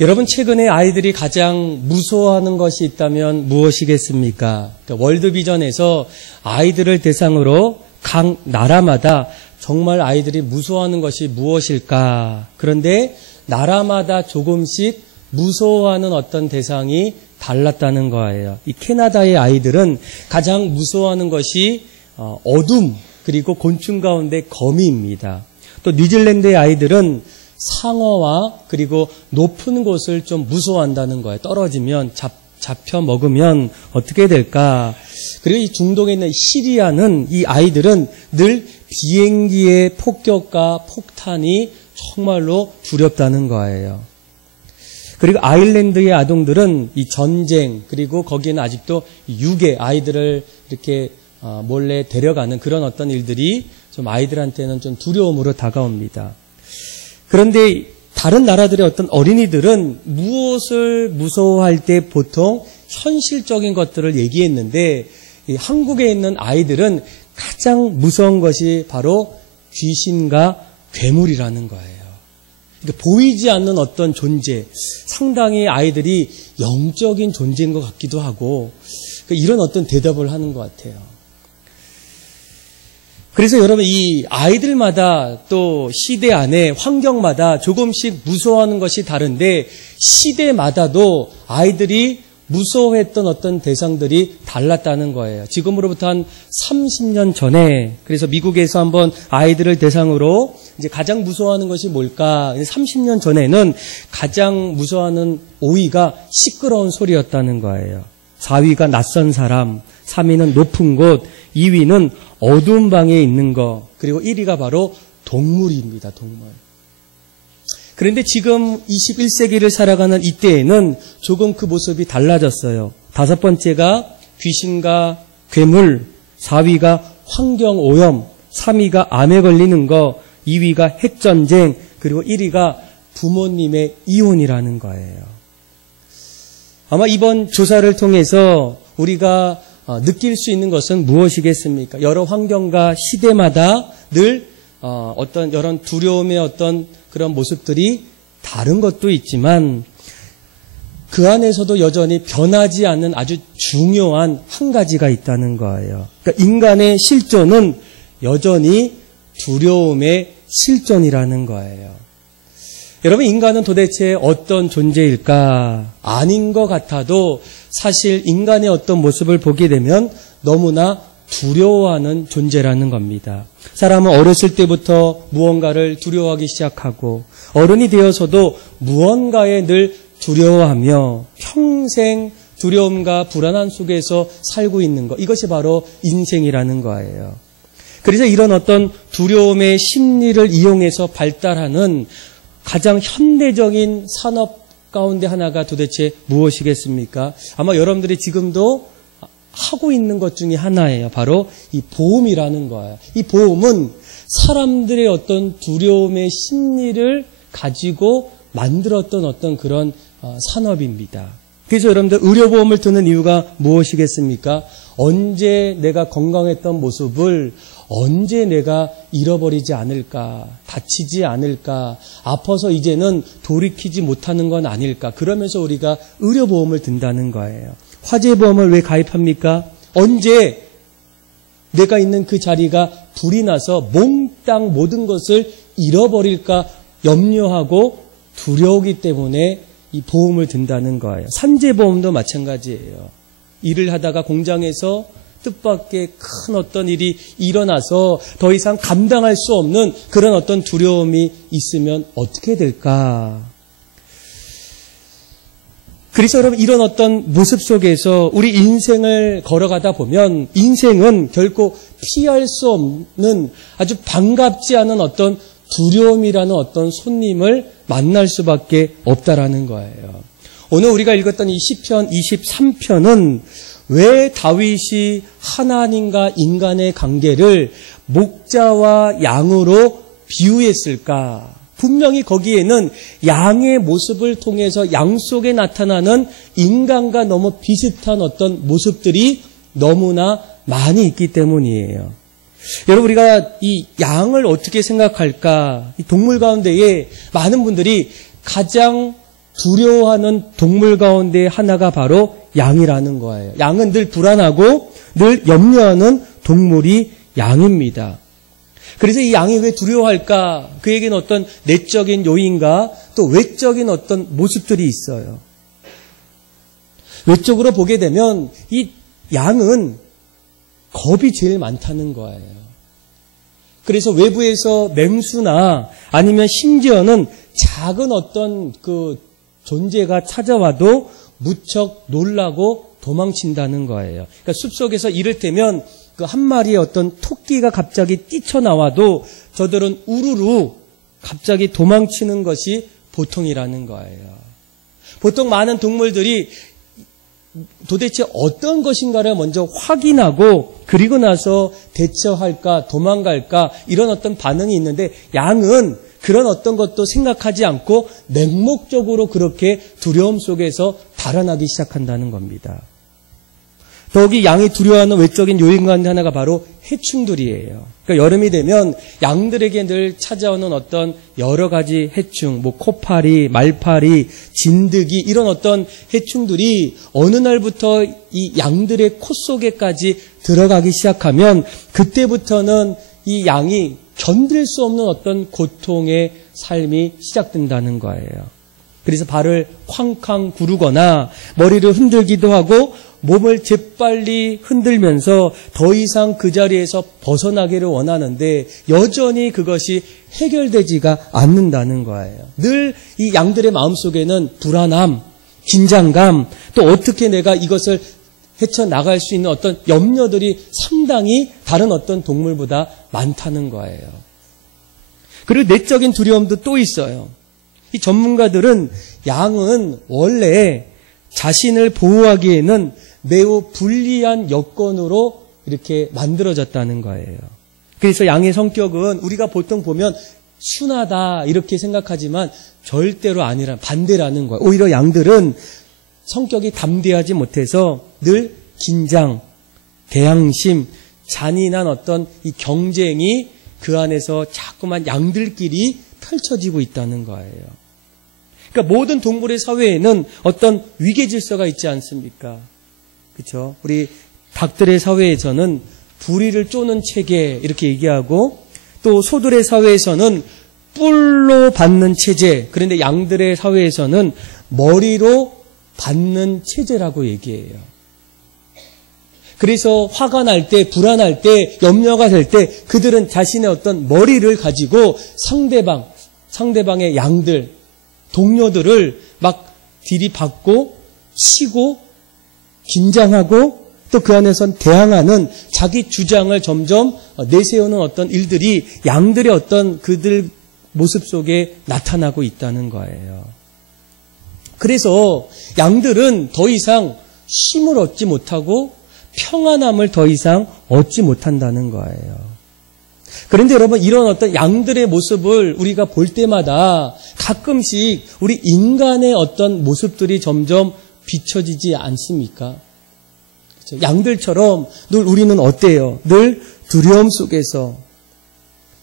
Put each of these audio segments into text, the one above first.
여러분, 최근에 아이들이 가장 무서워하는 것이 있다면 무엇이겠습니까? 그러니까 월드비전에서 아이들을 대상으로 각 나라마다 정말 아이들이 무서워하는 것이 무엇일까? 그런데 나라마다 조금씩 무서워하는 어떤 대상이 달랐다는 거예요. 이 캐나다의 아이들은 가장 무서워하는 것이 어둠, 그리고 곤충 가운데 거미입니다. 또 뉴질랜드의 아이들은 상어와 그리고 높은 곳을 좀 무서워한다는 거예요. 떨어지면 잡혀 먹으면 어떻게 될까? 그리고 이 중동에 있는 시리아는 이 아이들은 늘 비행기의 폭격과 폭탄이 정말로 두렵다는 거예요. 그리고 아일랜드의 아동들은 이 전쟁, 그리고 거기에는 아직도 유괴, 아이들을 이렇게 몰래 데려가는 그런 어떤 일들이 좀 아이들한테는 좀 두려움으로 다가옵니다. 그런데 다른 나라들의 어떤 어린이들은 무엇을 무서워할 때 보통 현실적인 것들을 얘기했는데, 이 한국에 있는 아이들은 가장 무서운 것이 바로 귀신과 괴물이라는 거예요. 그러니까 보이지 않는 어떤 존재, 상당히 아이들이 영적인 존재인 것 같기도 하고, 이런 어떤 대답을 하는 것 같아요. 그래서 여러분, 이 아이들마다 또 시대 안에 환경마다 조금씩 무서워하는 것이 다른데, 시대마다도 아이들이 무서워했던 어떤 대상들이 달랐다는 거예요. 지금으로부터 한 30년 전에, 그래서 미국에서 한번 아이들을 대상으로 이제 가장 무서워하는 것이 뭘까? 30년 전에는 가장 무서워하는 5위가 시끄러운 소리였다는 거예요. 4위가 낯선 사람, 3위는 높은 곳, 2위는 어두운 방에 있는 거, 그리고 1위가 바로 동물입니다. 동물. 그런데 지금 21세기를 살아가는 이때에는 조금 그 모습이 달라졌어요. 5번째가 귀신과 괴물, 4위가 환경오염, 3위가 암에 걸리는 거, 2위가 핵전쟁, 그리고 1위가 부모님의 이혼이라는 거예요. 아마 이번 조사를 통해서 우리가 느낄 수 있는 것은 무엇이겠습니까? 여러 환경과 시대마다 늘 어떤 이런 두려움의 어떤 그런 모습들이 다른 것도 있지만, 그 안에서도 여전히 변하지 않는 아주 중요한 한 가지가 있다는 거예요. 그러니까 인간의 실존은 여전히 두려움의 실존이라는 거예요. 여러분, 인간은 도대체 어떤 존재일까? 아닌 것 같아도 사실 인간의 어떤 모습을 보게 되면 너무나 두려워하는 존재라는 겁니다. 사람은 어렸을 때부터 무언가를 두려워하기 시작하고 어른이 되어서도 무언가에 늘 두려워하며 평생 두려움과 불안함 속에서 살고 있는 것, 이것이 바로 인생이라는 거예요. 그래서 이런 어떤 두려움의 심리를 이용해서 발달하는 가장 현대적인 산업 가운데 하나가 도대체 무엇이겠습니까? 아마 여러분들이 지금도 하고 있는 것 중에 하나예요. 바로 이 보험이라는 거예요. 이 보험은 사람들의 어떤 두려움의 심리를 가지고 만들었던 어떤 그런 산업입니다. 그래서 여러분들 의료보험을 드는 이유가 무엇이겠습니까? 언제 내가 건강했던 모습을 언제 내가 잃어버리지 않을까, 다치지 않을까, 아파서 이제는 돌이키지 못하는 건 아닐까, 그러면서 우리가 의료보험을 든다는 거예요. 화재보험을 왜 가입합니까? 언제 내가 있는 그 자리가 불이 나서 몽땅 모든 것을 잃어버릴까 염려하고 두려우기 때문에 이 보험을 든다는 거예요. 산재보험도 마찬가지예요. 일을 하다가 공장에서 뜻밖의 큰 어떤 일이 일어나서 더 이상 감당할 수 없는 그런 어떤 두려움이 있으면 어떻게 될까? 그래서 여러분, 이런 어떤 모습 속에서 우리 인생을 걸어가다 보면 인생은 결코 피할 수 없는 아주 반갑지 않은 어떤 두려움이라는 어떤 손님을 만날 수밖에 없다라는 거예요. 오늘 우리가 읽었던 이 시편 23편은 왜 다윗이 하나님과 인간의 관계를 목자와 양으로 비유했을까? 분명히 거기에는 양의 모습을 통해서 양 속에 나타나는 인간과 너무 비슷한 어떤 모습들이 너무나 많이 있기 때문이에요. 여러분, 우리가 이 양을 어떻게 생각할까? 이 동물 가운데에 많은 분들이 가장 두려워하는 동물 가운데 하나가 바로 양이라는 거예요. 양은 늘 불안하고 늘 염려하는 동물이 양입니다. 그래서 이 양이 왜 두려워할까? 그에게는 어떤 내적인 요인과 또 외적인 어떤 모습들이 있어요. 외적으로 보게 되면 이 양은 겁이 제일 많다는 거예요. 그래서 외부에서 맹수나 아니면 심지어는 작은 어떤 그 존재가 찾아와도 무척 놀라고 도망친다는 거예요. 그러니까 숲속에서 이를테면 그 한 마리의 어떤 토끼가 갑자기 뛰쳐나와도 저들은 우르르 갑자기 도망치는 것이 보통이라는 거예요. 보통 많은 동물들이 도대체 어떤 것인가를 먼저 확인하고 그리고 나서 대처할까 도망갈까 이런 어떤 반응이 있는데 양은 그런 어떤 것도 생각하지 않고 맹목적으로 그렇게 두려움 속에서 달아나기 시작한다는 겁니다. 더욱이 양이 두려워하는 외적인 요인 가운데 하나가 바로 해충들이에요. 그러니까 여름이 되면 양들에게 늘 찾아오는 어떤 여러 가지 해충, 코파리, 말파리, 진드기 이런 어떤 해충들이 어느 날부터 이 양들의 코 속에까지 들어가기 시작하면 그때부터는 이 양이 견딜 수 없는 어떤 고통의 삶이 시작된다는 거예요. 그래서 발을 쾅쾅 구르거나 머리를 흔들기도 하고 몸을 재빨리 흔들면서 더 이상 그 자리에서 벗어나기를 원하는데 여전히 그것이 해결되지가 않는다는 거예요. 늘 이 양들의 마음속에는 불안함, 긴장감, 또 어떻게 내가 이것을 헤쳐나갈 수 있는 어떤 염려들이 상당히 다른 어떤 동물보다 많다는 거예요. 그리고 내적인 두려움도 또 있어요. 이 전문가들은 양은 원래 자신을 보호하기에는 매우 불리한 여건으로 이렇게 만들어졌다는 거예요. 그래서 양의 성격은 우리가 보통 보면 순하다 이렇게 생각하지만 절대로 아니라 반대라는 거예요. 오히려 양들은 성격이 담대하지 못해서 늘 긴장, 대항심, 잔인한 어떤 이 경쟁이 그 안에서 자꾸만 양들끼리 펼쳐지고 있다는 거예요. 그러니까 모든 동물의 사회에는 어떤 위계 질서가 있지 않습니까? 그렇죠? 우리 닭들의 사회에서는 부리를 쪼는 체계 이렇게 얘기하고 또 소들의 사회에서는 뿔로 받는 체제, 그런데 양들의 사회에서는 머리로 받는 체제라고 얘기해요. 그래서 화가 날 때, 불안할 때, 염려가 될 때 그들은 자신의 어떤 머리를 가지고 상대방의 양들, 동료들을 막 들이받고 치고 긴장하고 또 그 안에선 대항하는 자기 주장을 점점 내세우는 어떤 일들이 양들의 어떤 그들 모습 속에 나타나고 있다는 거예요. 그래서 양들은 더 이상 쉼을 얻지 못하고 평안함을 더 이상 얻지 못한다는 거예요. 그런데 여러분 이런 어떤 양들의 모습을 우리가 볼 때마다 가끔씩 우리 인간의 어떤 모습들이 점점 비춰지지 않습니까? 그렇죠? 양들처럼 늘 우리는 어때요? 늘 두려움 속에서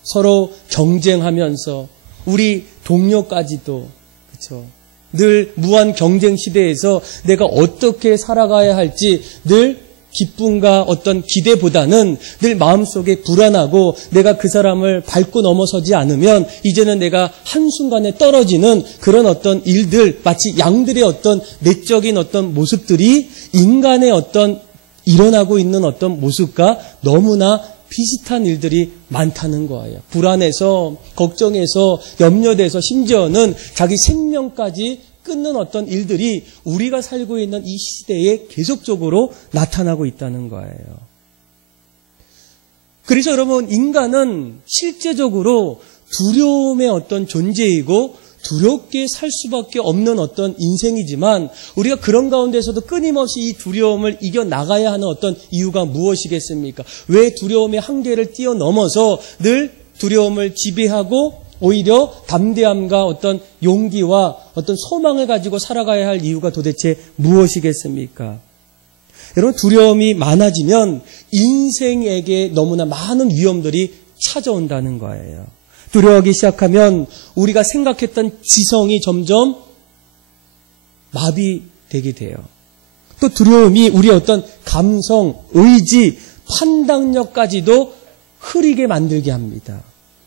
서로 경쟁하면서 우리 동료까지도 그렇죠? 늘 무한 경쟁 시대에서 내가 어떻게 살아가야 할지 늘 기쁨과 어떤 기대보다는 늘 마음속에 불안하고 내가 그 사람을 밟고 넘어서지 않으면 이제는 내가 한순간에 떨어지는 그런 어떤 일들, 마치 양들의 어떤 내적인 어떤 모습들이 인간의 어떤 일어나고 있는 어떤 모습과 너무나 비슷한 일들이 많다는 거예요. 불안해서, 걱정해서, 염려돼서 심지어는 자기 생명까지 끊는 어떤 일들이 우리가 살고 있는 이 시대에 계속적으로 나타나고 있다는 거예요. 그래서 여러분 인간은 실제적으로 두려움의 어떤 존재이고 두렵게 살 수밖에 없는 어떤 인생이지만 우리가 그런 가운데서도 끊임없이 이 두려움을 이겨나가야 하는 어떤 이유가 무엇이겠습니까? 왜 두려움의 한계를 뛰어넘어서 늘 두려움을 지배하고 오히려 담대함과 어떤 용기와 어떤 소망을 가지고 살아가야 할 이유가 도대체 무엇이겠습니까? 여러분 두려움이 많아지면 인생에게 너무나 많은 위험들이 찾아온다는 거예요. 두려워하기 시작하면 우리가 생각했던 지성이 점점 마비되게 돼요. 또 두려움이 우리의 어떤 감성, 의지, 판단력까지도 흐리게 만들게 합니다.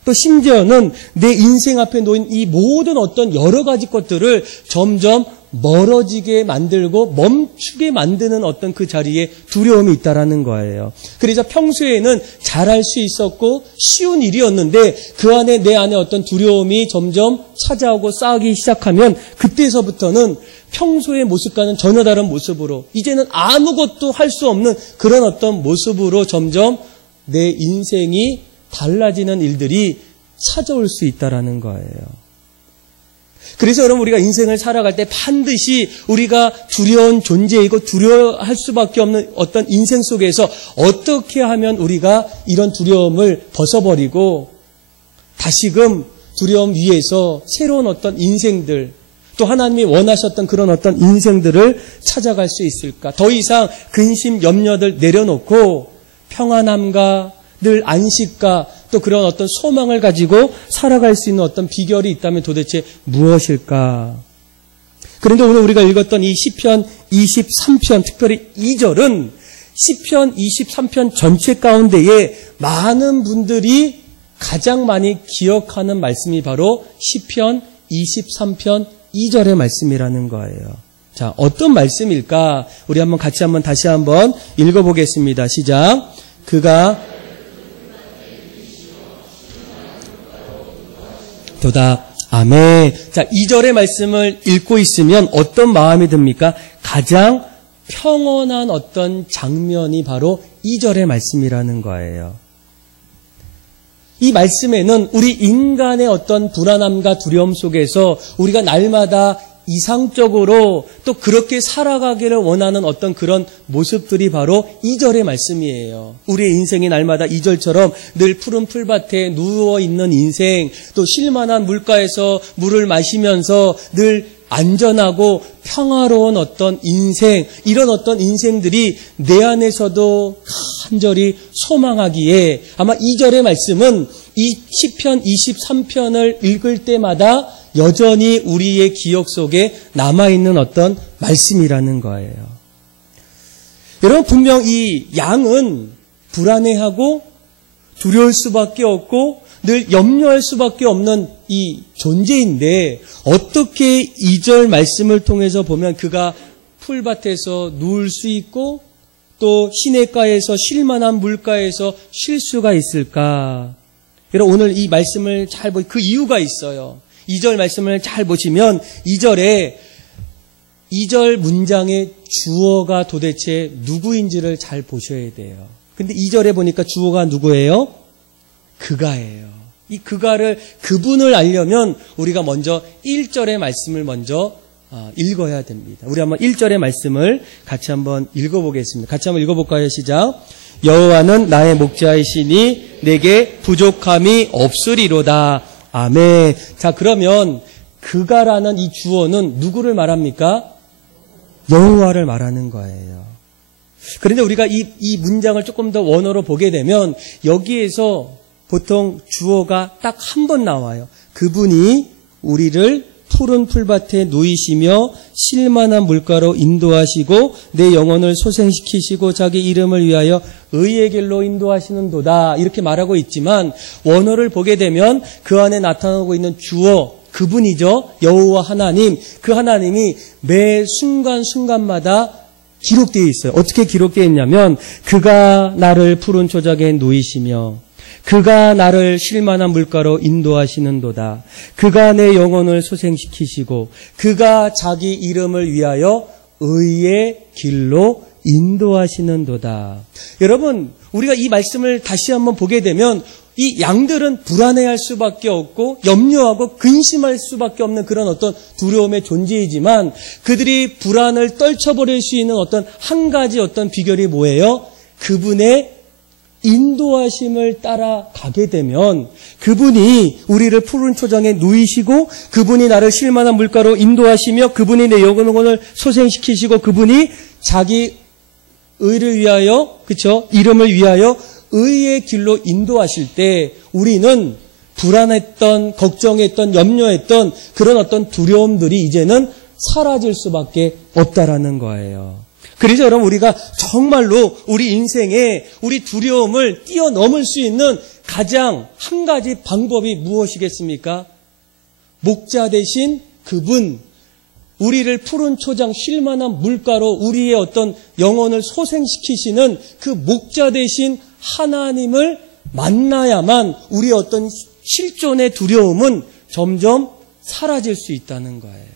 또 심지어는 내 인생 앞에 놓인 이 모든 어떤 여러 가지 것들을 점점 멀어지게 만들고 멈추게 만드는 어떤 그 자리에 두려움이 있다라는 거예요. 그래서 평소에는 잘할 수 있었고 쉬운 일이었는데 그 안에 내 안에 어떤 두려움이 점점 찾아오고 쌓이기 시작하면 그때서부터는 평소의 모습과는 전혀 다른 모습으로 이제는 아무것도 할 수 없는 그런 어떤 모습으로 점점 내 인생이 달라지는 일들이 찾아올 수 있다라는 거예요. 그래서 여러분 우리가 인생을 살아갈 때 반드시 우리가 두려운 존재이고 두려워할 수밖에 없는 어떤 인생 속에서 어떻게 하면 우리가 이런 두려움을 벗어버리고 다시금 두려움 위에서 새로운 어떤 인생들 또 하나님이 원하셨던 그런 어떤 인생들을 찾아갈 수 있을까? 더 이상 근심, 염려들 내려놓고 평안함과 늘 안식과 또 그런 어떤 소망을 가지고 살아갈 수 있는 어떤 비결이 있다면 도대체 무엇일까? 그런데 오늘 우리가 읽었던 이 시편 23편, 특별히 2절은 시편 23편 전체 가운데에 많은 분들이 가장 많이 기억하는 말씀이 바로 시편 23편 2절의 말씀이라는 거예요. 자, 어떤 말씀일까? 우리 다시 한번 읽어보겠습니다. 시작. 그가 도다. 아멘. 자, 2절의 말씀을 읽고 있으면 어떤 마음이 듭니까? 가장 평온한 어떤 장면이 바로 2절의 말씀이라는 거예요. 이 말씀에는 우리 인간의 어떤 불안함과 두려움 속에서 우리가 날마다 이상적으로 또 그렇게 살아가기를 원하는 어떤 그런 모습들이 바로 2절의 말씀이에요. 우리의 인생이 날마다 2절처럼 늘 푸른 풀밭에 누워있는 인생, 또 쉴만한 물가에서 물을 마시면서 늘 안전하고 평화로운 어떤 인생, 이런 어떤 인생들이 내 안에서도 간절히 소망하기에 아마 2절의 말씀은 이 시편 23편을 읽을 때마다 여전히 우리의 기억 속에 남아있는 어떤 말씀이라는 거예요. 여러분 분명 이 양은 불안해하고 두려울 수밖에 없고 늘 염려할 수밖에 없는 이 존재인데 어떻게 2절 말씀을 통해서 보면 그가 풀밭에서 누울 수 있고 또 시냇가에서 쉴만한 물가에서 쉴 수가 있을까? 여러분 오늘 이 말씀을 잘 보면 그 이유가 있어요. 2절 말씀을 잘 보시면 2절 문장의 주어가 도대체 누구인지를 잘 보셔야 돼요. 근데 2절에 보니까 주어가 누구예요? 그가예요. 이 그분을 알려면 우리가 먼저 1절의 말씀을 먼저 읽어야 됩니다. 우리 한번 1절의 말씀을 같이 한번 읽어보겠습니다. 같이 한번 읽어볼까요? 시작. 여호와는 나의 목자이시니 내게 부족함이 없으리로다. 아멘. 자, 그러면 그가라는 이 주어는 누구를 말합니까? 여호와를 말하는 거예요. 그런데 우리가 이 문장을 조금 더 원어로 보게 되면 여기에서 보통 주어가 딱 한 번 나와요. 그분이 우리를 푸른 풀밭에 누이시며 쉴만한 물가로 인도하시고 내 영혼을 소생시키시고 자기 이름을 위하여 의의 길로 인도하시는도다. 이렇게 말하고 있지만 원어를 보게 되면 그 안에 나타나고 있는 주어, 그분이죠. 여호와 하나님. 그 하나님이 매 순간순간마다 기록되어 있어요. 어떻게 기록되어 있냐면 그가 나를 푸른 초작에 누이시며 그가 나를 쉴만한 물가로 인도하시는도다. 그가 내 영혼을 소생시키시고 그가 자기 이름을 위하여 의의 길로 인도하시는도다. 여러분, 우리가 이 말씀을 다시 한번 보게 되면 이 양들은 불안해할 수밖에 없고 염려하고 근심할 수밖에 없는 그런 어떤 두려움의 존재이지만 그들이 불안을 떨쳐버릴 수 있는 어떤 한 가지 어떤 비결이 뭐예요? 그분의 인도하심을 따라가게 되면 그분이 우리를 푸른 초장에 누이시고 그분이 나를 쉴만한 물가로 인도하시며 그분이 내 영혼을 소생시키시고 그분이 자기 의를 위하여, 그쵸? 이름을 위하여 의의 길로 인도하실 때 우리는 불안했던, 걱정했던, 염려했던 그런 어떤 두려움들이 이제는 사라질 수밖에 없다라는 거예요. 그래서 여러분 우리가 정말로 우리 인생에 우리 두려움을 뛰어넘을 수 있는 가장 한 가지 방법이 무엇이겠습니까? 목자 대신 그분, 우리를 푸른 초장 쉴만한 물가로 우리의 어떤 영혼을 소생시키시는 그 목자 대신 하나님을 만나야만 우리의 어떤 실존의 두려움은 점점 사라질 수 있다는 거예요.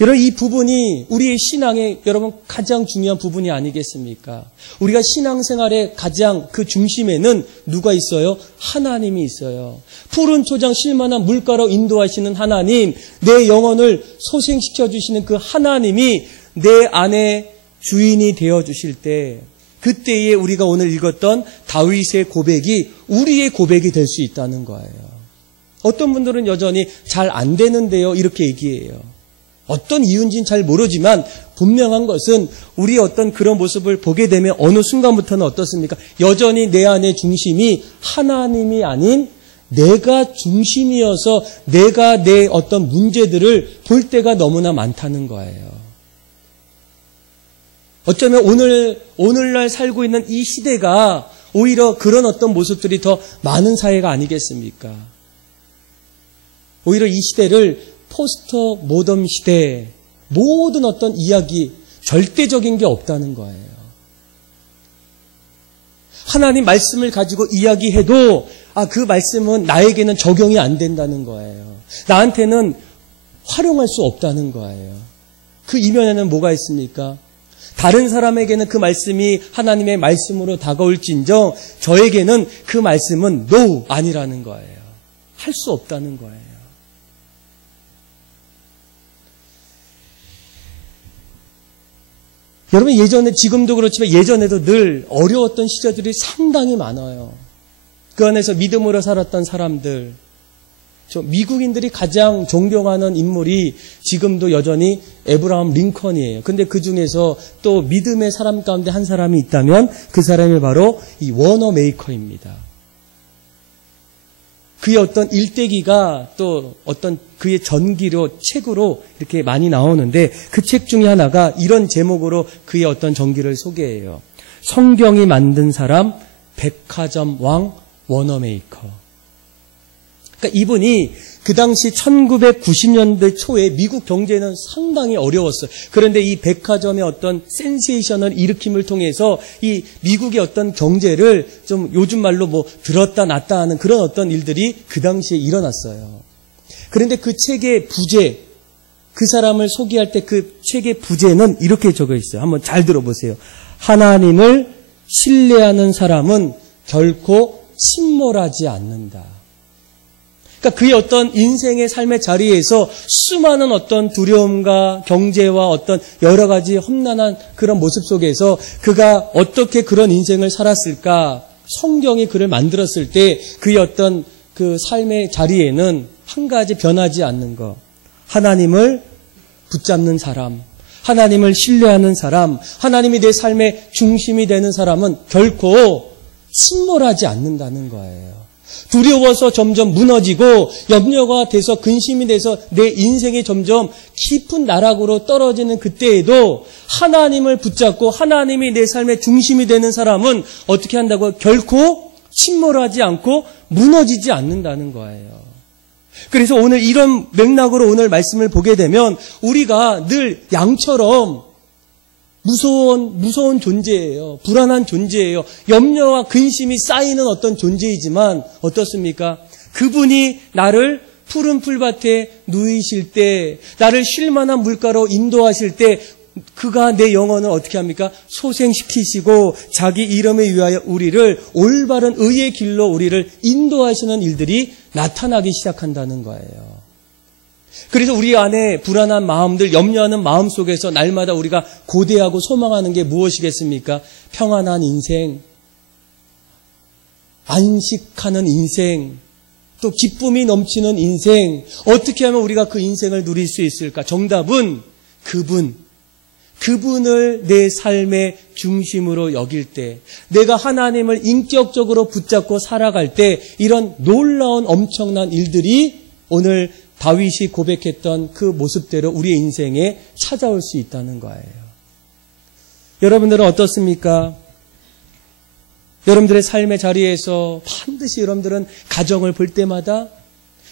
여러분 이 부분이 우리의 신앙의 여러분 가장 중요한 부분이 아니겠습니까? 우리가 신앙생활의 가장 그 중심에는 누가 있어요? 하나님이 있어요. 푸른 초장 쉴만한 물가로 인도하시는 하나님, 내 영혼을 소생시켜 주시는 그 하나님이 내 안에 주인이 되어 주실 때 그때에 우리가 오늘 읽었던 다윗의 고백이 우리의 고백이 될 수 있다는 거예요. 어떤 분들은 여전히 잘 안 되는데요 이렇게 얘기해요. 어떤 이유인지는 잘 모르지만 분명한 것은 우리의 어떤 그런 모습을 보게 되면 어느 순간부터는 어떻습니까? 여전히 내 안의 중심이 하나님이 아닌 내가 중심이어서 내가 내 어떤 문제들을 볼 때가 너무나 많다는 거예요. 어쩌면 오늘날 살고 있는 이 시대가 오히려 그런 어떤 모습들이 더 많은 사회가 아니겠습니까? 오히려 이 시대를 포스터 모던 시대 모든 어떤 이야기 절대적인 게 없다는 거예요. 하나님 말씀을 가지고 이야기해도 그 말씀은 나에게는 적용이 안 된다는 거예요. 나한테는 활용할 수 없다는 거예요. 그 이면에는 뭐가 있습니까? 다른 사람에게는 그 말씀이 하나님의 말씀으로 다가올진정 저에게는 그 말씀은 no, 아니라는 거예요. 할 수 없다는 거예요. 여러분 예전에 지금도 그렇지만 예전에도 늘 어려웠던 시절들이 상당히 많아요. 그 안에서 믿음으로 살았던 사람들, 미국인들이 가장 존경하는 인물이 지금도 여전히 에브라함 링컨이에요. 근데 그 중에서 또 믿음의 사람 가운데 한 사람이 있다면 그 사람이 바로 이 워너 메이커입니다. 그의 어떤 일대기가 또 어떤 그의 전기로 책으로 이렇게 많이 나오는데 그 책 중에 하나가 이런 제목으로 그의 어떤 전기를 소개해요. 성경이 만든 사람 백화점 왕 워너메이커. 그러니까 이분이 그 당시 1990년대 초에 미국 경제는 상당히 어려웠어요. 그런데 이 백화점의 어떤 센세이션을 일으킴을 통해서 이 미국의 어떤 경제를 좀 요즘 말로 뭐 들었다 놨다 하는 그런 어떤 일들이 그 당시에 일어났어요. 그런데 그 책의 부제, 그 사람을 소개할 때 그 책의 부제는 이렇게 적어 있어요. 한번 잘 들어보세요. 하나님을 신뢰하는 사람은 결코 침몰하지 않는다. 그러니까 그의 어떤 인생의 삶의 자리에서 수많은 어떤 두려움과 경제와 어떤 여러 가지 험난한 그런 모습 속에서 그가 어떻게 그런 인생을 살았을까? 성경이 그를 만들었을 때 그의 어떤 그 삶의 자리에는 한 가지 변하지 않는 것. 하나님을 붙잡는 사람, 하나님을 신뢰하는 사람, 하나님이 내 삶의 중심이 되는 사람은 결코 침몰하지 않는다는 거예요. 두려워서 점점 무너지고 염려가 돼서 근심이 돼서 내 인생이 점점 깊은 나락으로 떨어지는 그때에도 하나님을 붙잡고 하나님이 내 삶의 중심이 되는 사람은 어떻게 한다고요? 결코 침몰하지 않고 무너지지 않는다는 거예요. 그래서 오늘 이런 맥락으로 오늘 말씀을 보게 되면 우리가 늘 양처럼 무서운 존재예요. 불안한 존재예요. 염려와 근심이 쌓이는 어떤 존재이지만 어떻습니까? 그분이 나를 푸른 풀밭에 누이실 때, 나를 쉴만한 물가로 인도하실 때 그가 내 영혼을 어떻게 합니까? 소생시키시고 자기 이름에 위하여 우리를 올바른 의의 길로 우리를 인도하시는 일들이 나타나기 시작한다는 거예요. 그래서 우리 안에 불안한 마음들, 염려하는 마음 속에서 날마다 우리가 고대하고 소망하는 게 무엇이겠습니까? 평안한 인생, 안식하는 인생, 또 기쁨이 넘치는 인생. 어떻게 하면 우리가 그 인생을 누릴 수 있을까? 정답은 그분을 내 삶의 중심으로 여길 때, 내가 하나님을 인격적으로 붙잡고 살아갈 때 이런 놀라운 엄청난 일들이 오늘 다윗이 고백했던 그 모습대로 우리의 인생에 찾아올 수 있다는 거예요. 여러분들은 어떻습니까? 여러분들의 삶의 자리에서 반드시 여러분들은 가정을 볼 때마다,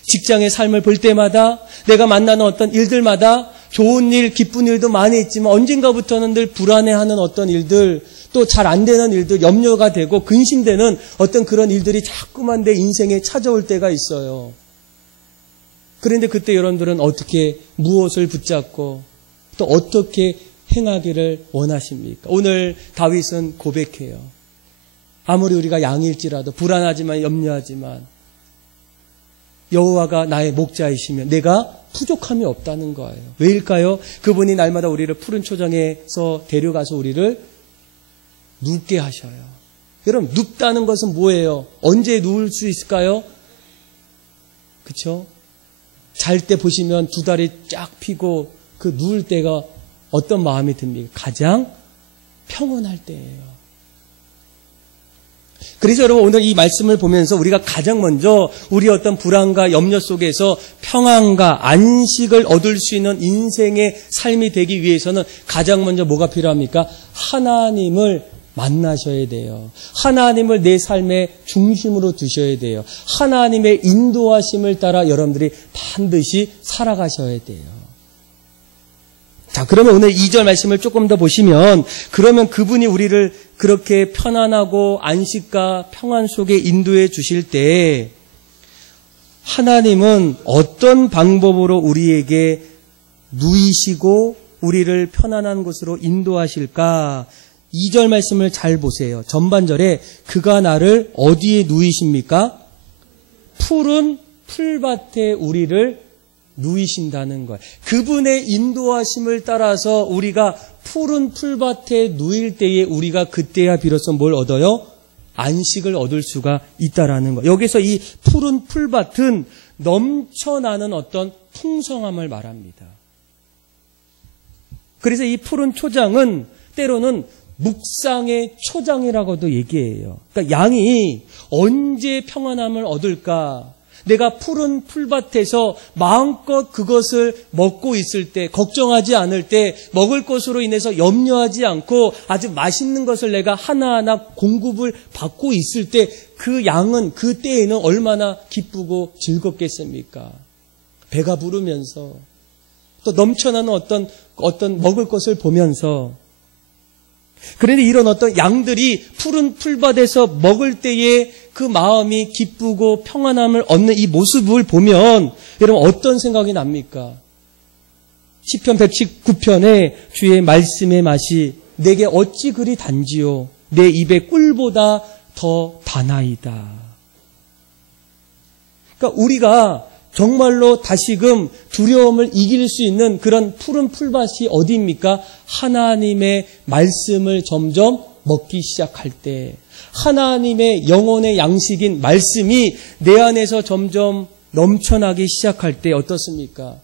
직장의 삶을 볼 때마다, 내가 만나는 어떤 일들마다 좋은 일, 기쁜 일도 많이 있지만 언젠가부터는 늘 불안해하는 어떤 일들, 또 잘 안 되는 일들, 염려가 되고 근심되는 어떤 그런 일들이 자꾸만 내 인생에 찾아올 때가 있어요. 그런데 그때 여러분들은 어떻게, 무엇을 붙잡고 또 어떻게 행하기를 원하십니까? 오늘 다윗은 고백해요. 아무리 우리가 양일지라도 불안하지만 염려하지만 여호와가 나의 목자이시면 내가 부족함이 없다는 거예요. 왜일까요? 그분이 날마다 우리를 푸른 초장에서 데려가서 우리를 눕게 하셔요. 여러분, 눕다는 것은 뭐예요? 언제 누울 수 있을까요? 그렇죠? 잘 때 보시면 두 다리 쫙 펴고 그 누울 때가 어떤 마음이 듭니까? 가장 평온할 때예요. 그래서 여러분, 오늘 이 말씀을 보면서 우리가 가장 먼저 우리 어떤 불안과 염려 속에서 평안과 안식을 얻을 수 있는 인생의 삶이 되기 위해서는 가장 먼저 뭐가 필요합니까? 하나님을 만나셔야 돼요. 하나님을 내 삶의 중심으로 두셔야 돼요. 하나님의 인도하심을 따라 여러분들이 반드시 살아가셔야 돼요. 자, 그러면 오늘 2절 말씀을 조금 더 보시면, 그러면 그분이 우리를 그렇게 편안하고 안식과 평안 속에 인도해 주실 때 하나님은 어떤 방법으로 우리에게 누이시고 우리를 편안한 곳으로 인도하실까? 2절 말씀을 잘 보세요. 전반절에 그가 나를 어디에 누이십니까? 푸른 풀밭에 우리를 누이신다는 거예요. 그분의 인도하심을 따라서 우리가 푸른 풀밭에 누일 때에 우리가 그때야 비로소 뭘 얻어요? 안식을 얻을 수가 있다라는 거예요. 여기서 이 푸른 풀밭은 넘쳐나는 어떤 풍성함을 말합니다. 그래서 이 푸른 초장은 때로는 묵상의 초장이라고도 얘기해요. 그러니까 양이 언제 평안함을 얻을까? 내가 푸른 풀밭에서 마음껏 그것을 먹고 있을 때, 걱정하지 않을 때, 먹을 것으로 인해서 염려하지 않고 아주 맛있는 것을 내가 하나하나 공급을 받고 있을 때 그 양은 그 때에는 얼마나 기쁘고 즐겁겠습니까? 배가 부르면서 또 넘쳐나는 어떤 먹을 것을 보면서. 그런데 이런 어떤 양들이 푸른 풀밭에서 먹을 때에 그 마음이 기쁘고 평안함을 얻는 이 모습을 보면 여러분 어떤 생각이 납니까? 시편 119편에 주의 말씀의 맛이 내게 어찌 그리 단지요 내 입에 꿀보다 더 다나이다. 그러니까 우리가 정말로 다시금 두려움을 이길 수 있는 그런 푸른 풀밭이 어디입니까? 하나님의 말씀을 점점 먹기 시작할 때, 하나님의 영혼의 양식인 말씀이 내 안에서 점점 넘쳐나기 시작할 때 어떻습니까?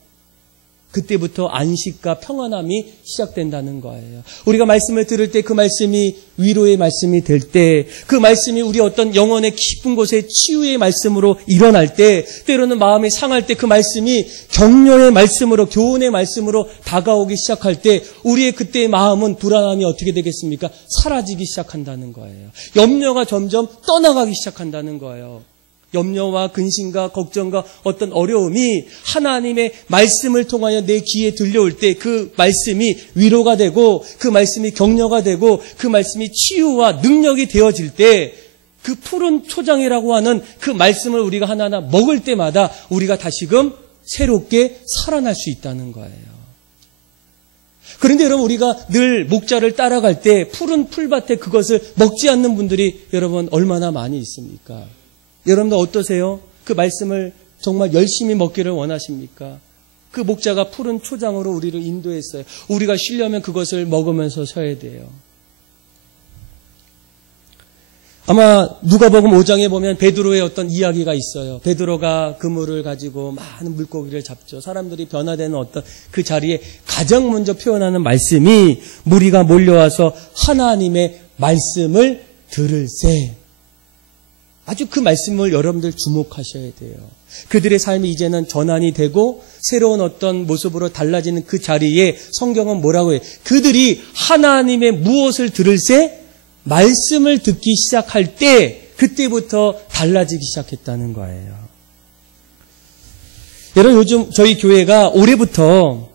그때부터 안식과 평안함이 시작된다는 거예요. 우리가 말씀을 들을 때 그 말씀이 위로의 말씀이 될 때, 그 말씀이 우리 어떤 영혼의 깊은 곳에 치유의 말씀으로 일어날 때, 때로는 마음이 상할 때 그 말씀이 격려의 말씀으로, 교훈의 말씀으로 다가오기 시작할 때 우리의 그때의 마음은 불안함이 어떻게 되겠습니까? 사라지기 시작한다는 거예요. 염려가 점점 떠나가기 시작한다는 거예요. 염려와 근심과 걱정과 어떤 어려움이 하나님의 말씀을 통하여 내 귀에 들려올 때 그 말씀이 위로가 되고 그 말씀이 격려가 되고 그 말씀이 치유와 능력이 되어질 때 그 푸른 초장이라고 하는 그 말씀을 우리가 하나하나 먹을 때마다 우리가 다시금 새롭게 살아날 수 있다는 거예요. 그런데 여러분 우리가 늘 목자를 따라갈 때 푸른 풀밭에 그것을 먹지 않는 분들이 여러분 얼마나 많이 있습니까? 여러분들 어떠세요? 그 말씀을 정말 열심히 먹기를 원하십니까? 그 목자가 푸른 초장으로 우리를 인도했어요. 우리가 쉬려면 그것을 먹으면서 쉬어야 돼요. 아마 누가복음 5장에 보면 베드로의 어떤 이야기가 있어요. 베드로가 그물을 가지고 많은 물고기를 잡죠. 사람들이 변화되는 어떤 그 자리에 가장 먼저 표현하는 말씀이 무리가 몰려와서 하나님의 말씀을 들을세. 아주 그 말씀을 여러분들 주목하셔야 돼요. 그들의 삶이 이제는 전환이 되고 새로운 어떤 모습으로 달라지는 그 자리에 성경은 뭐라고 해요? 그들이 하나님의 무엇을 들을새? 말씀을 듣기 시작할 때 그때부터 달라지기 시작했다는 거예요. 여러분 요즘 저희 교회가 올해부터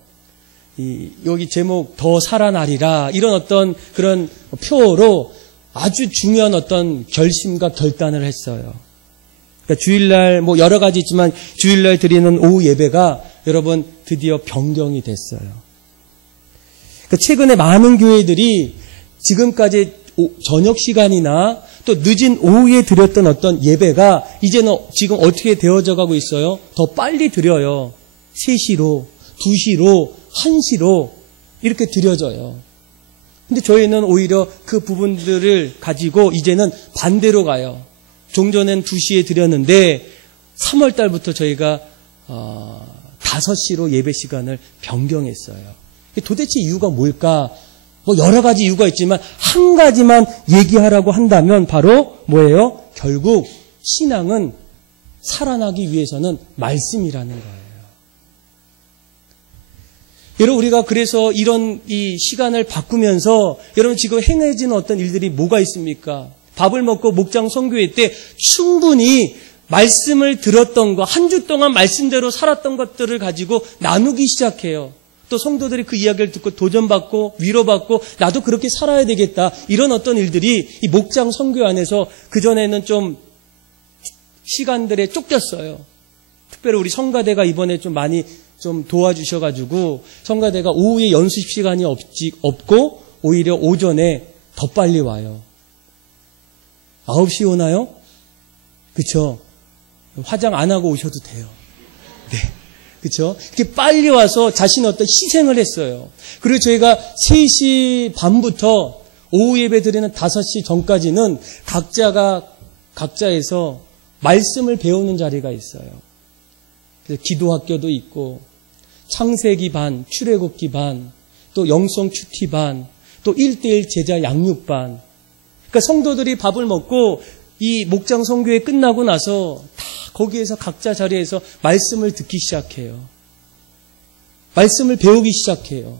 여기 제목 더 살아나리라 이런 어떤 그런 표어로 아주 중요한 어떤 결심과 결단을 했어요. 그러니까 주일날 뭐 여러 가지 있지만 주일날 드리는 오후 예배가 여러분 드디어 변경이 됐어요. 그러니까 최근에 많은 교회들이 지금까지 저녁 시간이나 또 늦은 오후에 드렸던 어떤 예배가 이제는 지금 어떻게 되어져 가고 있어요? 더 빨리 드려요. 3시로, 2시로, 1시로 이렇게 드려져요. 근데 저희는 오히려 그 부분들을 가지고 이제는 반대로 가요. 종전엔 2시에 드렸는데 3월 달부터 저희가 5시로 예배 시간을 변경했어요. 도대체 이유가 뭘까? 뭐 여러 가지 이유가 있지만 한 가지만 얘기하라고 한다면 바로 뭐예요? 결국 신앙은 살아나기 위해서는 말씀이라는 거예요. 여러분 우리가 그래서 이런 이 시간을 바꾸면서 여러분 지금 행해지는 어떤 일들이 뭐가 있습니까? 밥을 먹고 목장 선교회 때 충분히 말씀을 들었던 거, 한 주 동안 말씀대로 살았던 것들을 가지고 나누기 시작해요. 또 성도들이 그 이야기를 듣고 도전받고 위로받고 나도 그렇게 살아야 되겠다. 이런 어떤 일들이 이 목장 선교 안에서 그전에는 좀 시간들에 쫓겼어요. 특별히 우리 성가대가 이번에 좀 많이 좀 도와주셔가지고 성가대가 오후에 연습 시간이 없고 오히려 오전에 더 빨리 와요. 9시 오나요? 그쵸? 화장 안 하고 오셔도 돼요. 네. 그쵸? 이렇게 빨리 와서 자신의 어떤 희생을 했어요. 그리고 저희가 3시 반부터 오후 예배 드리는 5시 전까지는 각자에서 말씀을 배우는 자리가 있어요. 그래서 기도학교도 있고, 창세기 반, 출애굽기 반, 또 영성 큐티 반, 또 1:1 제자 양육 반. 그러니까 성도들이 밥을 먹고 이 목장 선교회 끝나고 나서 다 거기에서 각자 자리에서 말씀을 듣기 시작해요. 말씀을 배우기 시작해요.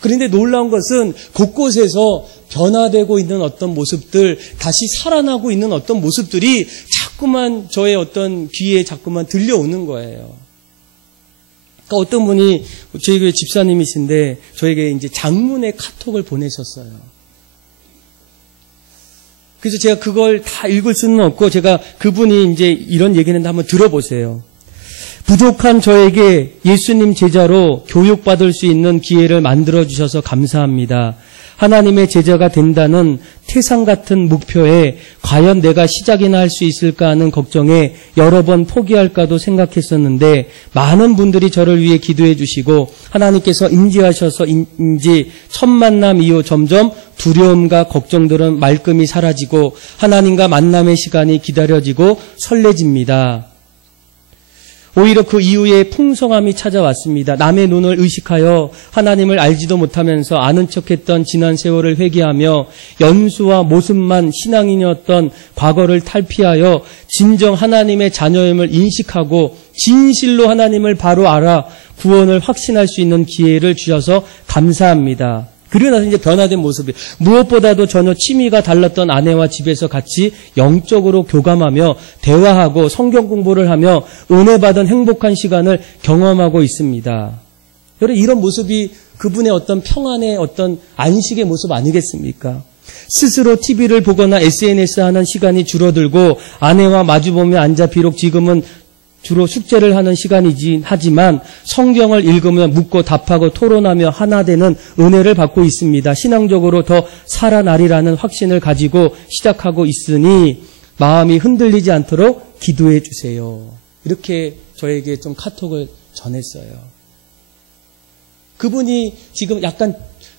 그런데 놀라운 것은 곳곳에서 변화되고 있는 어떤 모습들, 다시 살아나고 있는 어떤 모습들이 자꾸만 저의 어떤 귀에 자꾸만 들려오는 거예요. 그러니까 어떤 분이 저희 교회 집사님이신데 저에게 이제 장문의 카톡을 보내셨어요. 그래서 제가 그걸 다 읽을 수는 없고 제가 그분이 이제 이런 얘기를 했는데 한번 들어보세요. 부족한 저에게 예수님 제자로 교육받을 수 있는 기회를 만들어주셔서 감사합니다. 하나님의 제자가 된다는 태상 같은 목표에 과연 내가 시작이나 할 수 있을까 하는 걱정에 여러 번 포기할까도 생각했었는데 많은 분들이 저를 위해 기도해 주시고 하나님께서 임재하셔서 첫 만남 이후 점점 두려움과 걱정들은 말끔히 사라지고 하나님과 만남의 시간이 기다려지고 설레집니다. 오히려 그 이후에 풍성함이 찾아왔습니다. 남의 눈을 의식하여 하나님을 알지도 못하면서 아는 척했던 지난 세월을 회개하며 연수와 모습만 신앙인이었던 과거를 탈피하여 진정 하나님의 자녀임을 인식하고 진실로 하나님을 바로 알아 구원을 확신할 수 있는 기회를 주셔서 감사합니다. 그리고 나서 이제 변화된 모습이 무엇보다도 전혀 취미가 달랐던 아내와 집에서 같이 영적으로 교감하며 대화하고 성경 공부를 하며 은혜 받은 행복한 시간을 경험하고 있습니다. 여러분 이런 모습이 그분의 어떤 평안의 어떤 안식의 모습 아니겠습니까? 스스로 TV를 보거나 SNS 하는 시간이 줄어들고 아내와 마주보며 앉아 비록 지금은 주로 숙제를 하는 시간이긴 하지만 성경을 읽으며 묻고 답하고 토론하며 하나 되는 은혜를 받고 있습니다. 신앙적으로 더 살아나리라는 확신을 가지고 시작하고 있으니 마음이 흔들리지 않도록 기도해 주세요. 이렇게 저에게 좀 카톡을 전했어요. 그분이 지금 약간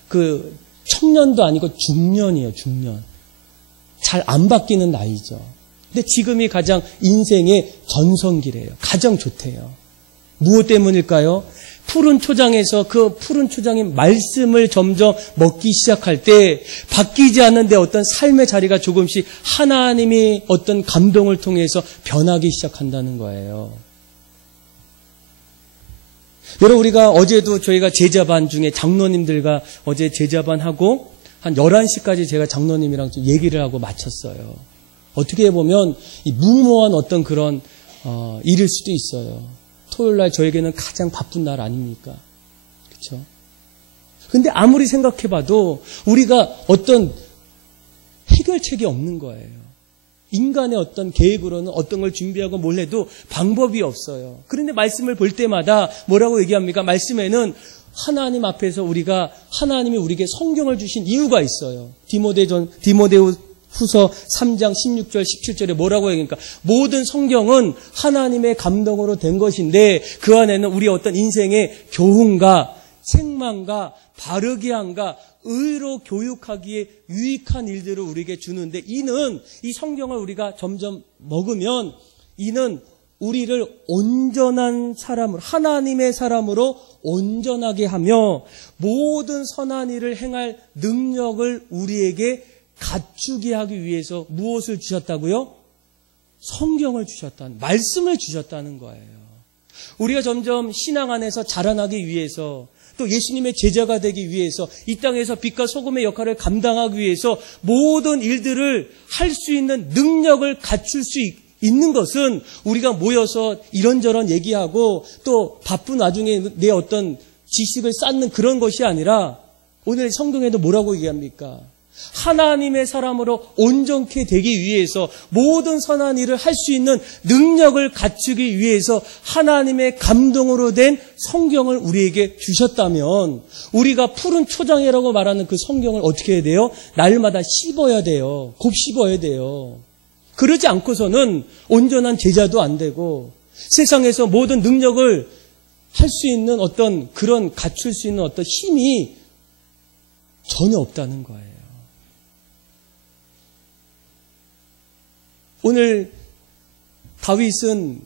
그 청년도 아니고 중년이에요. 중년. 잘 안 바뀌는 나이죠. 근데 지금이 가장 인생의 전성기래요. 가장 좋대요. 무엇 때문일까요? 푸른 초장에서 그 푸른 초장의 말씀을 점점 먹기 시작할 때 바뀌지 않는데 어떤 삶의 자리가 조금씩 하나님의 어떤 감동을 통해서 변하기 시작한다는 거예요. 여러분, 우리가 어제도 저희가 제자반 중에 장로님들과 어제 제자반 하고 한 11시까지 제가 장로님이랑 좀 얘기를 하고 마쳤어요. 어떻게 보면 이 무모한 어떤 그런 일일 수도 있어요. 토요일날 저에게는 가장 바쁜 날 아닙니까? 그렇죠? 근데 아무리 생각해봐도 우리가 어떤 해결책이 없는 거예요. 인간의 어떤 계획으로는 어떤 걸 준비하고 뭘 해도 방법이 없어요. 그런데 말씀을 볼 때마다 뭐라고 얘기합니까? 말씀에는 하나님 앞에서 우리가 하나님이 우리에게 성경을 주신 이유가 있어요. 디모데후서 3장 16절 17절에 뭐라고 얘기합니까? 모든 성경은 하나님의 감동으로 된 것인데 그 안에는 우리 어떤 인생의 교훈과 책망과 바르게 함과 의로 교육하기에 유익한 일들을 우리에게 주는데 이는 이 성경을 우리가 점점 먹으면 이는 우리를 온전한 사람으로 하나님의 사람으로 온전하게 하며 모든 선한 일을 행할 능력을 우리에게 갖추게 하기 위해서 무엇을 주셨다고요? 성경을 주셨다는, 말씀을 주셨다는 거예요. 우리가 점점 신앙 안에서 자라나기 위해서 또 예수님의 제자가 되기 위해서 이 땅에서 빛과 소금의 역할을 감당하기 위해서 모든 일들을 할 수 있는 능력을 갖출 수 있는 것은 우리가 모여서 이런저런 얘기하고 또 바쁜 와중에 내 어떤 지식을 쌓는 그런 것이 아니라 오늘 성경에도 뭐라고 얘기합니까? 하나님의 사람으로 온전케 되기 위해서 모든 선한 일을 할 수 있는 능력을 갖추기 위해서 하나님의 감동으로 된 성경을 우리에게 주셨다면 우리가 푸른 초장이라고 말하는 그 성경을 어떻게 해야 돼요? 날마다 씹어야 돼요. 곱씹어야 돼요. 그러지 않고서는 온전한 제자도 안 되고 세상에서 모든 능력을 할 수 있는 어떤 그런 갖출 수 있는 어떤 힘이 전혀 없다는 거예요. 오늘 다윗은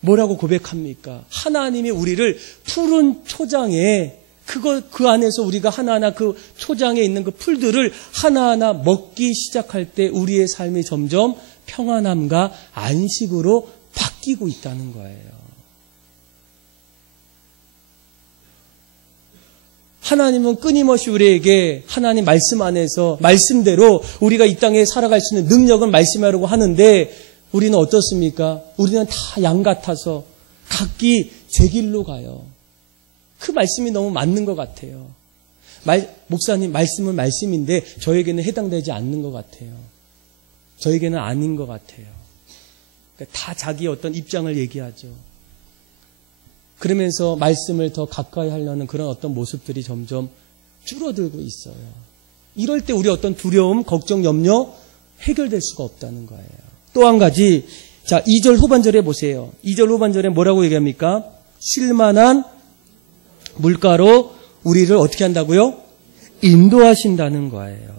뭐라고 고백합니까? 하나님이 우리를 푸른 초장에 그 안에서 우리가 하나하나 그 초장에 있는 그 풀들을 하나하나 먹기 시작할 때 우리의 삶이 점점 평안함과 안식으로 바뀌고 있다는 거예요. 하나님은 끊임없이 우리에게 하나님 말씀 안에서 말씀대로 우리가 이 땅에 살아갈 수 있는 능력을 말씀하려고 하는데 우리는 어떻습니까? 우리는 다 양 같아서 각기 제 길로 가요. 그 말씀이 너무 맞는 것 같아요. 목사님 말씀은 말씀인데 저에게는 해당되지 않는 것 같아요. 저에게는 아닌 것 같아요. 그러니까 다 자기의 어떤 입장을 얘기하죠. 그러면서 말씀을 더 가까이 하려는 그런 어떤 모습들이 점점 줄어들고 있어요. 이럴 때 우리 어떤 두려움, 걱정, 염려 해결될 수가 없다는 거예요. 또 한 가지, 자 2절 후반절에 보세요. 2절 후반절에 뭐라고 얘기합니까? 쉴만한 물가로 우리를 어떻게 한다고요? 인도하신다는 거예요.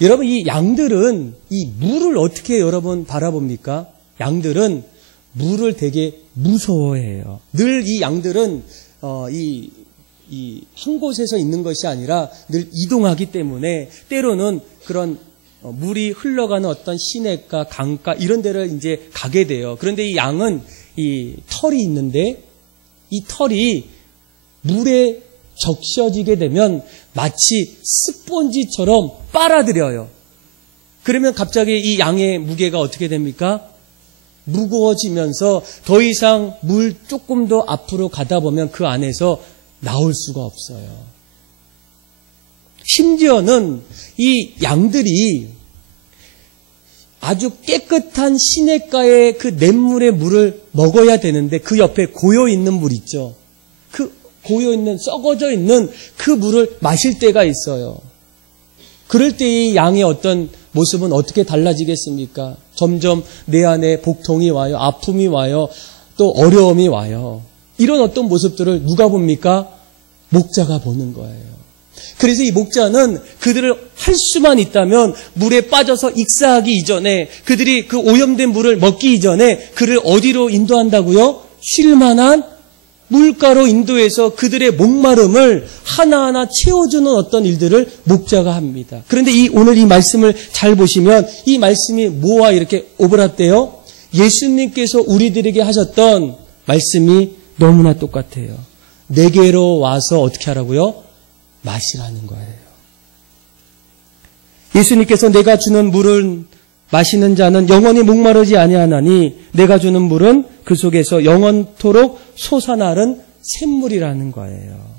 여러분 이 양들은 이 물을 어떻게 여러분 바라봅니까? 양들은 물을 되게 무서워해요. 늘 이 양들은 한 곳에서 있는 것이 아니라 늘 이동하기 때문에 때로는 그런 물이 흘러가는 어떤 시냇가, 강가 이런 데를 이제 가게 돼요. 그런데 이 양은 이 털이 있는데 이 털이 물에 적셔지게 되면 마치 스펀지처럼 빨아들여요. 그러면 갑자기 이 양의 무게가 어떻게 됩니까? 무거워지면서 더 이상 물 조금 더 앞으로 가다 보면 그 안에서 나올 수가 없어요. 심지어는 이 양들이 아주 깨끗한 시냇가의 그 냇물의 물을 먹어야 되는데 그 옆에 고여있는 물 있죠. 그 고여있는 썩어져 있는 그 물을 마실 때가 있어요. 그럴 때 이 양의 어떤 모습은 어떻게 달라지겠습니까? 점점 내 안에 복통이 와요. 아픔이 와요. 또 어려움이 와요. 이런 어떤 모습들을 누가 봅니까? 목자가 보는 거예요. 그래서 이 목자는 그들을 할 수만 있다면 물에 빠져서 익사하기 이전에 그들이 그 오염된 물을 먹기 이전에 그를 어디로 인도한다고요? 쉴 만한 물가로 인도해서 그들의 목마름을 하나하나 채워주는 어떤 일들을 목자가 합니다. 그런데 오늘 이 말씀을 잘 보시면 이 말씀이 뭐와 이렇게 오버랩돼요? 예수님께서 우리들에게 하셨던 말씀이 너무나 똑같아요. 내게로 와서 어떻게 하라고요? 마시라는 거예요. 예수님께서 내가 주는 물을 마시는 자는 영원히 목마르지 아니하나니 내가 주는 물은 그 속에서 영원토록 솟아나는 샘물이라는 거예요.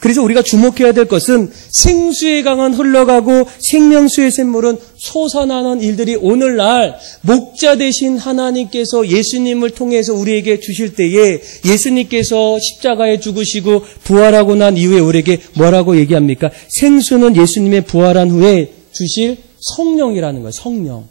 그래서 우리가 주목해야 될 것은 생수의 강은 흘러가고 생명수의 샘물은 솟아나는 일들이 오늘날 목자 되신 하나님께서 예수님을 통해서 우리에게 주실 때에 예수님께서 십자가에 죽으시고 부활하고 난 이후에 우리에게 뭐라고 얘기합니까? 생수는 예수님의 부활한 후에 주실 성령이라는 거예요. 성령.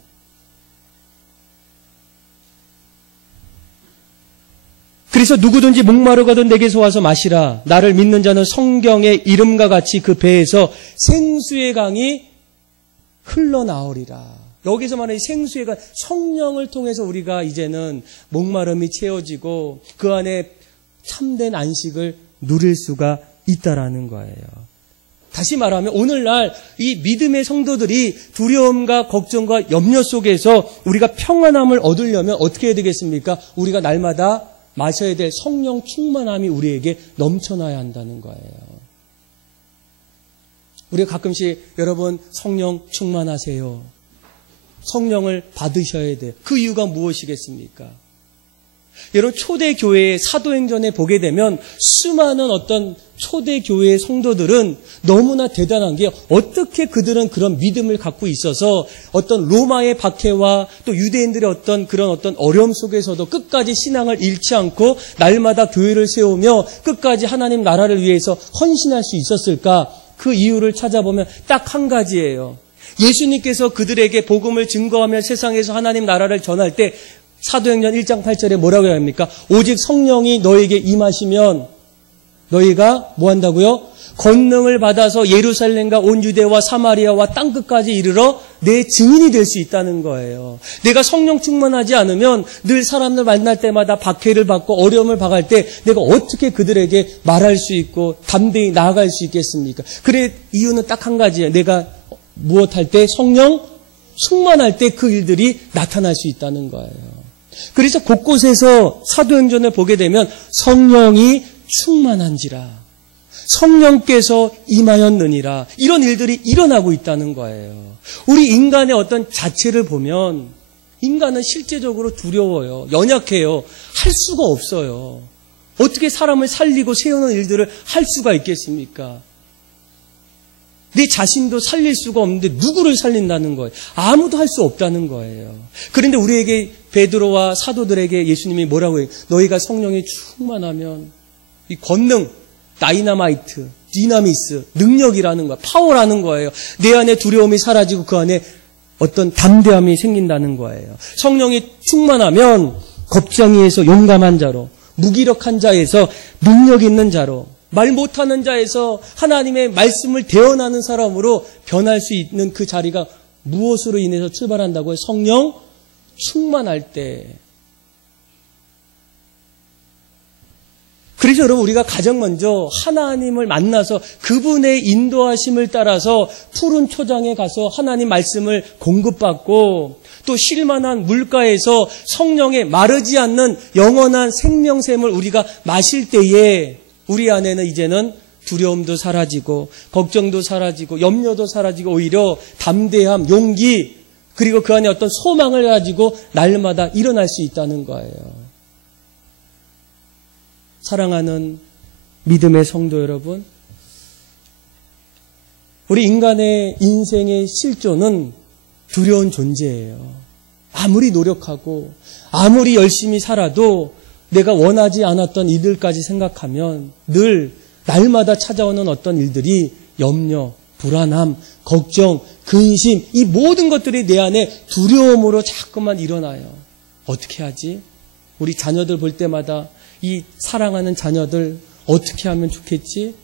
그래서 누구든지 목마르거든 내게서 와서 마시라. 나를 믿는 자는 성경의 이름과 같이 그 배에서 생수의 강이 흘러나오리라. 여기서 말하는 생수의 강, 성령을 통해서 우리가 이제는 목마름이 채워지고 그 안에 참된 안식을 누릴 수가 있다라는 거예요. 다시 말하면 오늘날 이 믿음의 성도들이 두려움과 걱정과 염려 속에서 우리가 평안함을 얻으려면 어떻게 해야 되겠습니까? 우리가 날마다 마셔야 될 성령 충만함이 우리에게 넘쳐나야 한다는 거예요. 우리가 가끔씩 여러분 성령 충만하세요. 성령을 받으셔야 돼요. 그 이유가 무엇이겠습니까? 여러분 초대교회의 사도행전에 보게 되면 수많은 어떤 초대교회의 성도들은 너무나 대단한 게 어떻게 그들은 그런 믿음을 갖고 있어서 어떤 로마의 박해와 또 유대인들의 그런 어려움 속에서도 끝까지 신앙을 잃지 않고 날마다 교회를 세우며 끝까지 하나님 나라를 위해서 헌신할 수 있었을까? 그 이유를 찾아보면 딱 한 가지예요. 예수님께서 그들에게 복음을 증거하며 세상에서 하나님 나라를 전할 때 사도행전 1장 8절에 뭐라고 합니까? 오직 성령이 너에게 임하시면 너희가 뭐 한다고요? 권능을 받아서 예루살렘과 온 유대와 사마리아와 땅끝까지 이르러 내 증인이 될 수 있다는 거예요. 내가 성령 충만하지 않으면 늘 사람들 만날 때마다 박해를 받고 어려움을 당할 때 내가 어떻게 그들에게 말할 수 있고 담대히 나아갈 수 있겠습니까? 그래 이유는 딱 한 가지예요. 내가 무엇할 때? 성령 충만할 때 그 일들이 나타날 수 있다는 거예요. 그래서 곳곳에서 사도행전을 보게 되면 성령이 충만한지라 성령께서 임하였느니라 이런 일들이 일어나고 있다는 거예요. 우리 인간의 어떤 자체를 보면 인간은 실제적으로 두려워요. 연약해요. 할 수가 없어요. 어떻게 사람을 살리고 세우는 일들을 할 수가 있겠습니까? 내 자신도 살릴 수가 없는데 누구를 살린다는 거예요? 아무도 할 수 없다는 거예요. 그런데 우리에게 베드로와 사도들에게 예수님이 뭐라고 해요? 너희가 성령이 충만하면 이 권능, 다이나마이트, 디나미스, 능력이라는 거야. 파워라는 거예요. 내 안에 두려움이 사라지고 그 안에 어떤 담대함이 생긴다는 거예요. 성령이 충만하면 겁쟁이에서 용감한 자로, 무기력한 자에서 능력 있는 자로, 말 못하는 자에서 하나님의 말씀을 대언하는 사람으로 변할 수 있는 그 자리가 무엇으로 인해서 출발한다고요? 성령 충만할 때. 그래서 여러분 우리가 가장 먼저 하나님을 만나서 그분의 인도하심을 따라서 푸른 초장에 가서 하나님 말씀을 공급받고 또 쉴만한 물가에서 성령의 마르지 않는 영원한 생명샘을 우리가 마실 때에 우리 안에는 이제는 두려움도 사라지고 걱정도 사라지고 염려도 사라지고 오히려 담대함, 용기 그리고 그 안에 어떤 소망을 가지고 날마다 일어날 수 있다는 거예요. 사랑하는 믿음의 성도 여러분, 우리 인간의 인생의 실존은 두려운 존재예요. 아무리 노력하고 아무리 열심히 살아도 내가 원하지 않았던 일들까지 생각하면 늘 날마다 찾아오는 어떤 일들이 염려, 불안함, 걱정, 근심 이 모든 것들이 내 안에 두려움으로 자꾸만 일어나요. 어떻게 하지? 우리 자녀들 볼 때마다 이 사랑하는 자녀들 어떻게 하면 좋겠지?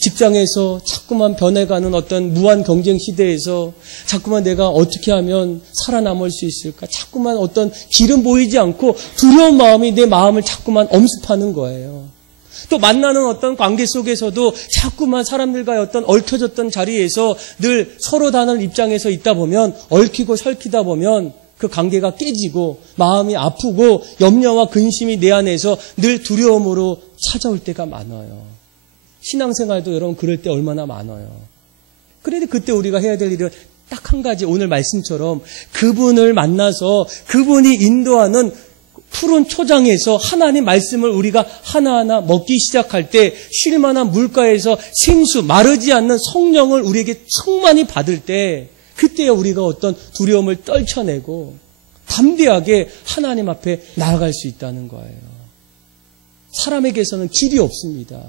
직장에서 자꾸만 변해가는 어떤 무한 경쟁 시대에서 자꾸만 내가 어떻게 하면 살아남을 수 있을까? 자꾸만 어떤 길은 보이지 않고 두려운 마음이 내 마음을 자꾸만 엄습하는 거예요. 또 만나는 어떤 관계 속에서도 자꾸만 사람들과의 어떤 얽혀졌던 자리에서 늘 서로 다른 입장에서 있다 보면 얽히고 설키다 보면 그 관계가 깨지고 마음이 아프고 염려와 근심이 내 안에서 늘 두려움으로 찾아올 때가 많아요. 신앙생활도 여러분 그럴 때 얼마나 많아요. 그런데 그때 우리가 해야 될 일은 딱 한 가지, 오늘 말씀처럼 그분을 만나서 그분이 인도하는 푸른 초장에서 하나님 말씀을 우리가 하나하나 먹기 시작할 때 쉴만한 물가에서 생수, 마르지 않는 성령을 우리에게 충만히 받을 때 그때야 우리가 어떤 두려움을 떨쳐내고 담대하게 하나님 앞에 나아갈 수 있다는 거예요. 사람에게서는 길이 없습니다.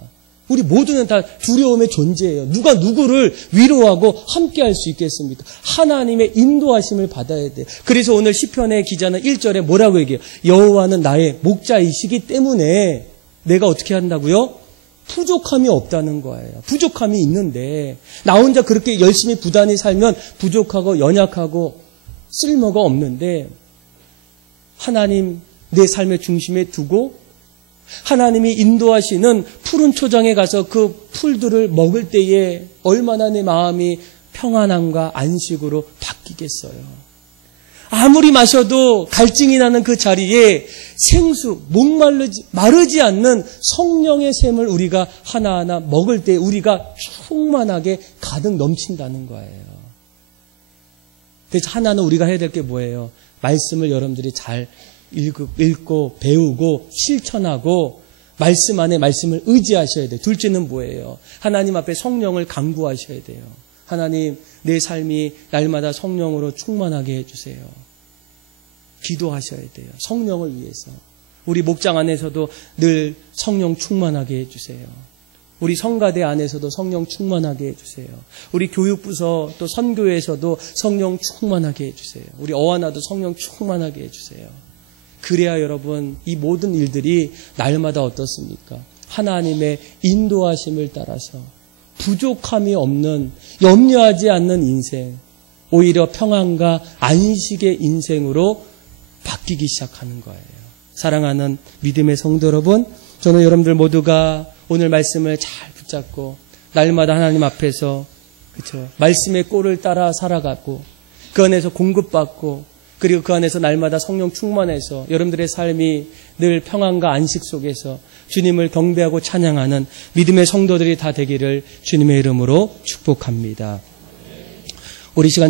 우리 모두는 다 두려움의 존재예요. 누가 누구를 위로하고 함께할 수 있겠습니까? 하나님의 인도하심을 받아야 돼요. 그래서 오늘 시편의 기자는 1절에 뭐라고 얘기해요? 여호와는 나의 목자이시기 때문에 내가 어떻게 한다고요? 부족함이 없다는 거예요. 부족함이 있는데 나 혼자 그렇게 열심히 부단히 살면 부족하고 연약하고 쓸모가 없는데 하나님 내 삶의 중심에 두고 하나님이 인도하시는 푸른 초장에 가서 그 풀들을 먹을 때에 얼마나 내 마음이 평안함과 안식으로 바뀌겠어요. 아무리 마셔도 갈증이 나는 그 자리에 생수, 마르지 않는 성령의 샘을 우리가 하나하나 먹을 때 우리가 충만하게 가득 넘친다는 거예요. 그래서 하나는 우리가 해야 될 게 뭐예요? 말씀을 여러분들이 잘 읽고 배우고 실천하고 말씀 안에 말씀을 의지하셔야 돼요. 둘째는 뭐예요? 하나님 앞에 성령을 간구하셔야 돼요. 하나님, 내 삶이 날마다 성령으로 충만하게 해주세요. 기도하셔야 돼요. 성령을 위해서. 우리 목장 안에서도 늘 성령 충만하게 해주세요. 우리 성가대 안에서도 성령 충만하게 해주세요. 우리 교육부서 또 선교에서도 성령 충만하게 해주세요. 우리 어하나도 성령 충만하게 해주세요. 그래야 여러분 이 모든 일들이 날마다 어떻습니까? 하나님의 인도하심을 따라서 부족함이 없는 염려하지 않는 인생, 오히려 평안과 안식의 인생으로 바뀌기 시작하는 거예요. 사랑하는 믿음의 성도 여러분, 저는 여러분들 모두가 오늘 말씀을 잘 붙잡고 날마다 하나님 앞에서 그렇죠? 말씀의 꼴을 따라 살아가고 그 안에서 공급받고 그리고 그 안에서 날마다 성령 충만해서 여러분들의 삶이 늘 평안과 안식 속에서 주님을 경배하고 찬양하는 믿음의 성도들이 다 되기를 주님의 이름으로 축복합니다. 우리 시간